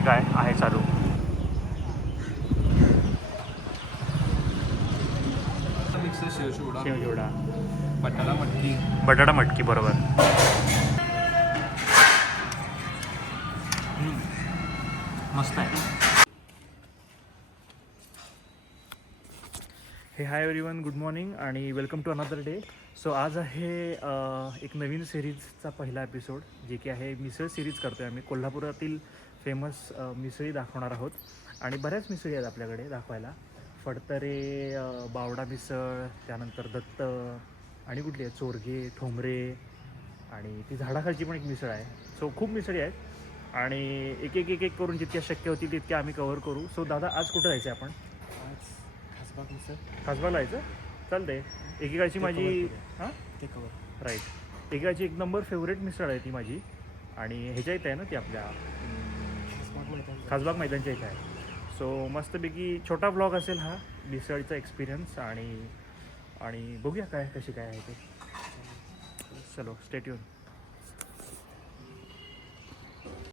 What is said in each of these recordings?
काय आहे चालू. मिक्स शेवचिवडा, शेवचिवडा, बटाटा मटकी बरोबर. मस्त आहे. हे हाय एव्हरीवन, गुड मॉर्निंग आणि welcome to another day. So आज आहे एक नवीन सिरीजचा पहिला एपिसोड, जे की आहे मिसळ सिरीज करतो आहे आम्ही. कोल्हापुरातील फेमस मिसळी दाखवणार आहोत आणि बऱ्याच मिसळी आहेत आपल्याकडे दाखवायला. फडतरे, बावडा मिसळ, त्यानंतर दत्त आणि कुठली आहे, चोरगे, ठोंबरे आणि ती झाडाखालची पण एक मिसळ आहे. सो खूप मिसळी आहेत आणि एक एक एक एक करून जितक्या शक्य होतील तितक्या आम्ही कव्हर करू. सो दादा, आज कुठं जायचं आहे आपण? खासबाग मिसळ. खासबागला जायचं? चालतंय. एकेकाची माझी हां ते कवर राईट, एकेकाची एक नंबर फेवरेट मिसळ आहे ती माझी. आणि ह्याच्या इथं आहे ना ती आपल्या खासबाग मैदानच्या इथं आहे. सो मस्तपैकी छोटा ब्लॉग असेल हा मिसळचा एक्सपिरियन्स आणि बघूया काय कशी काय आहे ते. चलो स्टे ट्यून.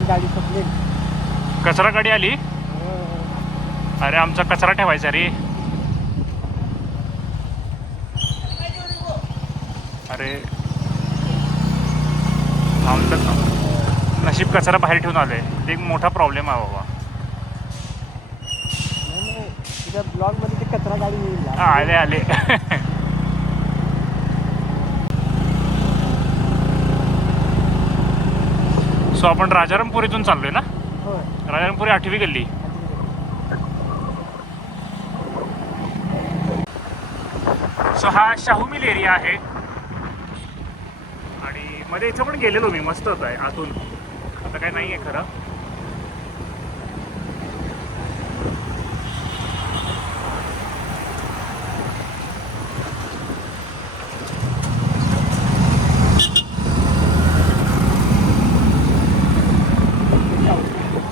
गाडी संपली. कचरा गाडी आली. अरे आमचा कचरा ठेवायचा रे. अरे आमचं नशीब कचरा बाहेर ठेवून आलं आहे. ते एक मोठा प्रॉब्लेम आहे बाबा. तुझ्या ब्लॉगमध्ये ते कचरा गाडी येईल. आले सो आपण राजारामपुरी इथून चाललोय ना? होय. राजारामपुरी 8वी गल्ली. सो हा शाहू मिल एरिया आहे आणि मध्ये इथं पण गेलेलो मी. मस्त होत आहे आतून. आता काय नाही आहे खरं.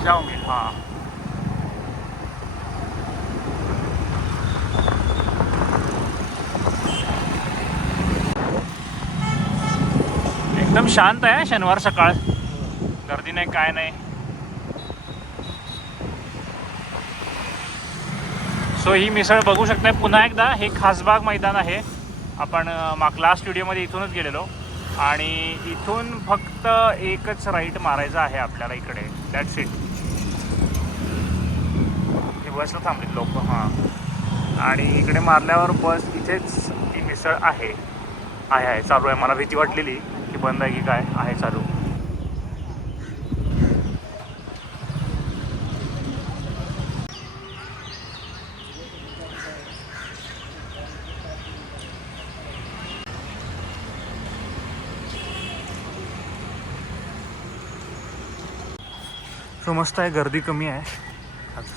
शाहू मिल, हां. एकदम शांत आहे शनिवार सकाळ. गर्दी नाही, काय नाही. सो ही मिसळ बघू शकताय पुन्हा एकदा. हे खासबाग मैदान आहे. आपण लास्ट व्हिडिओमध्ये इथूनच गेलेलो आणि इथून फक्त एकच राईट मारायचा आहे आपल्याला इकडे. That's it. ही बसला थांबली लोक. हां, आणि इकडे मारल्यावर बस इथेच ती मिसळ आहे चालू आहे. मला भीती वाटलेली की बंद आहे की काय, आहे चालू. सो मस्त आहे, गर्दी कमी आहे आज.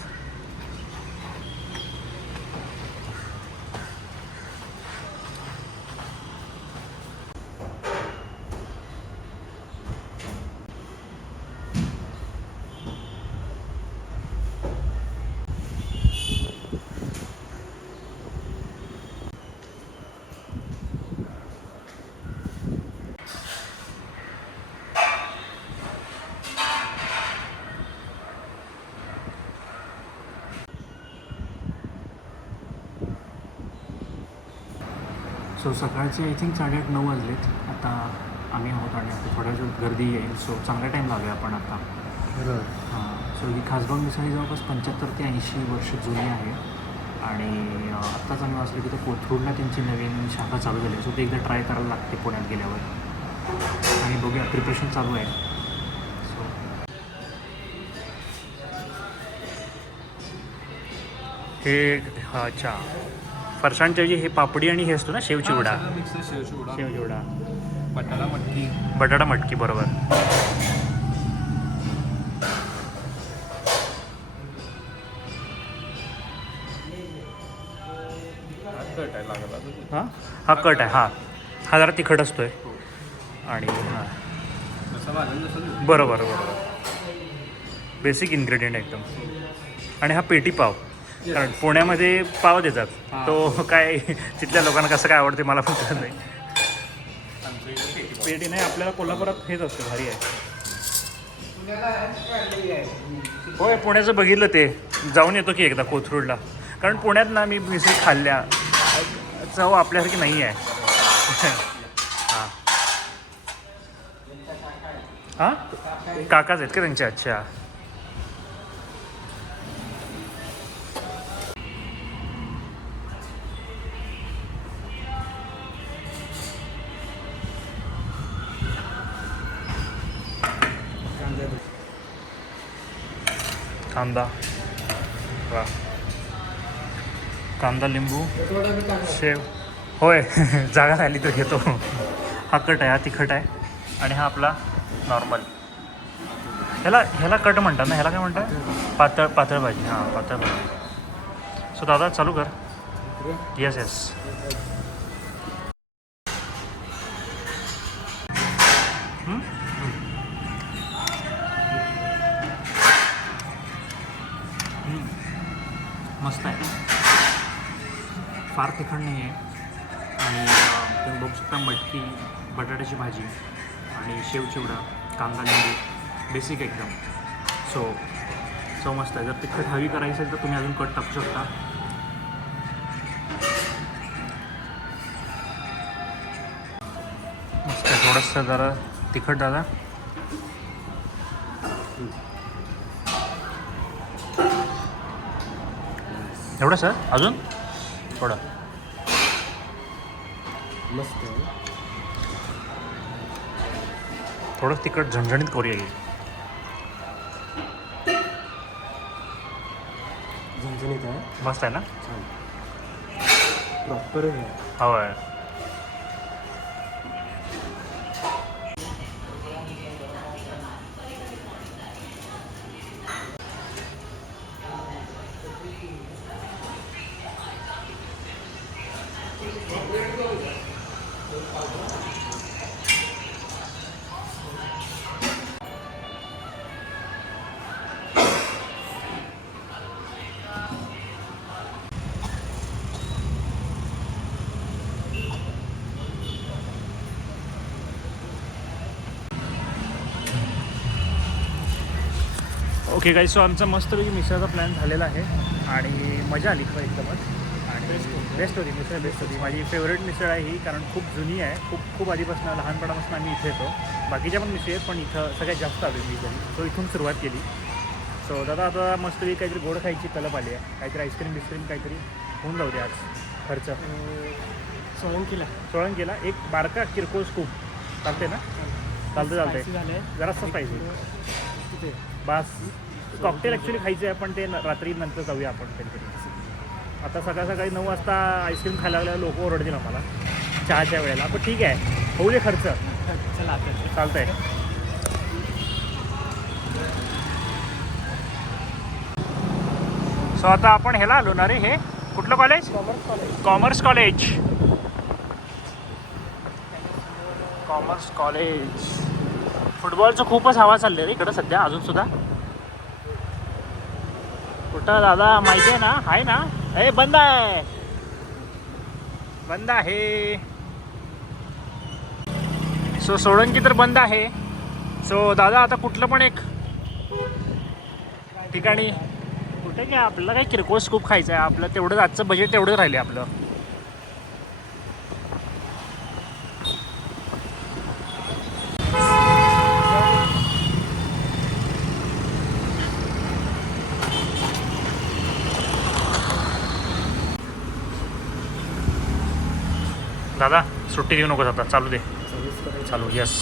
सो सकाळचे आय थिंक 8:30-9 वाजलेत. आता आम्ही आहोत आणि आता थोड्या वेळात गर्दी येईल. सो चांगला टाईम लागेल आपण आता. हां, सो ही खासबाग मिसळ जवळपास 75 ते 80 वर्ष जुनी आहे आणि आत्ताच आम्ही वाचलं की तर कोथरूडला त्यांची नवीन शाखा चालू झाली आहे. सो ते एकदा ट्राय करायला लागते पुण्यात गेल्यावर आणि बघूया, प्रिपरेशन चालू आहे. सो हे अच्छा, फरसाणच्या ऐवजी हे पापडी आणि हे असतो ना शेवचिवडा. मिक्स शेवचिवडा, शेवचिवडा, बटाटा मटकी बरोबर. हां, हा कट आहे. हा जरा तिखट असतोय आणि हां बरोबर. बेसिक इन्ग्रेडियंट एकदम. आणि हा पेटी पाव, कारण पुण्यामध्ये पाव देतात. तो काय तिथल्या लोकांना कसं काय आवडते मला पण कळत नाही. पेटी नाही, आपल्याला कोल्हापुरात हेच असतं, भारी आहे. होय पुण्याचं बघितलं ते जाऊन येतो की एकदा कोथरूडला. कारण पुण्यात ना मी मिसळ खाल्ल्या, चव आपल्यासारखी नाही आहे. हां हां काकाच आहेत का त्यांच्या? अच्छा. कांदा, वा, कांदा, लिंबू, शेव. होय जागा राहिली तर घेतो. हा कट आहे, हा तिखट आहे आणि हा आपला नॉर्मल. ह्याला कट म्हणतात ना, ह्याला काय म्हणतात? पातळ पातळ भाजी. हां पातळ भाजी. सो दादा चालू कर. Yes yes. मस्त आहे, फार तिखट नाही आहे. आणि तुम्ही बघू शकता मटकी, बटाट्याची भाजी आणि शेव चिवडा, कांदा, लिंबू, बेसिक एकदम. सो मस्त आहे. जर तिखट हवी करायची असेल तर तुम्ही अजून कट टाकू शकता. मस्त आहे. थोडंसं जरा तिखट दादा. एवढं सर अजून थोडं मस्त थोडं तिखट झणझणीत करूया की. झणझणीत आहे, मस्त आहे ना? छान प्रॉपर आहे. होय. ओके गाईज, सो आमचा मस्तपैकी मिसळचा प्लॅन झालेला आहे आणि मजा आली खरं एकदमच. आणि बेस्ट होती मिसळ, बेस्ट होती. माझी फेवरेट मिसळ आहे ही, कारण खूप जुनी आहे. खूप आधीपासून, लहानपणापासून आम्ही इथे येतो. बाकीच्या पण मिसळ आहेत पण इथं सगळ्यात जास्त आली मी तरी. सो इथून सुरुवात केली. सो दादा आता मस्तपैकी काहीतरी गोड खायची तलप आली आहे. काहीतरी आईस्क्रीम बिस्क्रीम काहीतरी होऊन जाऊ दे आज. खर्च सोळंकीला एक बारका किरकोळ स्कूप चालते ना? चालते जरासं पाहिजे बास. कॉकटेल ॲक्च्युली खायचं आहे पण ते रात्री नंतर जाऊया आपण कधीतरी. आता सकाळी 9 वाजता आईस्क्रीम खायला लागल्यावर लोक ओरडतील आम्हाला चहाच्या वेळेला. पण ठीक आहे, होऊ दे खर्च. चला चालतं आहे. सो आता आपण ह्याला आलो ना रे. हे कुठलं कॉलेज? Commerce college. फुटबॉलचं खूपच हवा चालली रे इकडं सध्या अजून सुद्धा. कुठं दादा माहिती आहे ना? आहे ना? हे बंद आहे. सो सोळंकी तर बंद आहे. सो दादा आता कुठलं पण एक ठिकाणी कुठे काय आपल्याला काही किरकोळ स्कूप खायचं आहे. आपलं तेवढंच आजचं बजेट तेवढंच राहिले आपलं. दादा सुट्टी देऊ नकोस आता, चालू दे. चालू. यस.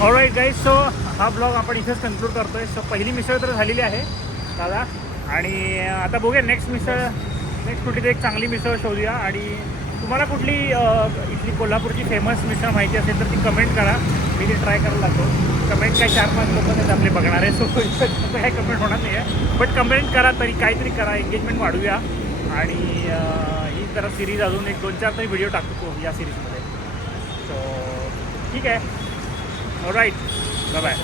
ऑलराईट गाईज, सो हा ब्लॉग आपण इथेच कन्क्लूड करतो आहे. सो पहिली मिसळ तर झालेली आहे दादा. आणि आता बघूया नेक्स्ट कुठली तर एक चांगली मिसळ शोधूया. आणि तुम्हाला कुठली इथली कोल्हापूरची फेमस मिसळ माहिती असेल तर ती कमेंट करा. मी ती ट्राय करायला लागतो. कमेंट काय 4-5 लोक आहेत आपले बघणारे. सो तसं काही कमेंट होणार नाही आहे. बट कमेंट करा, तरी काहीतरी करा, एंगेजमेंट वाढूया. आणि ही जरा सिरीज अजून 1-2-4 तरी व्हिडिओ टाकतो या सिरीजमध्ये. सो ठीक आहे. Alright, bye.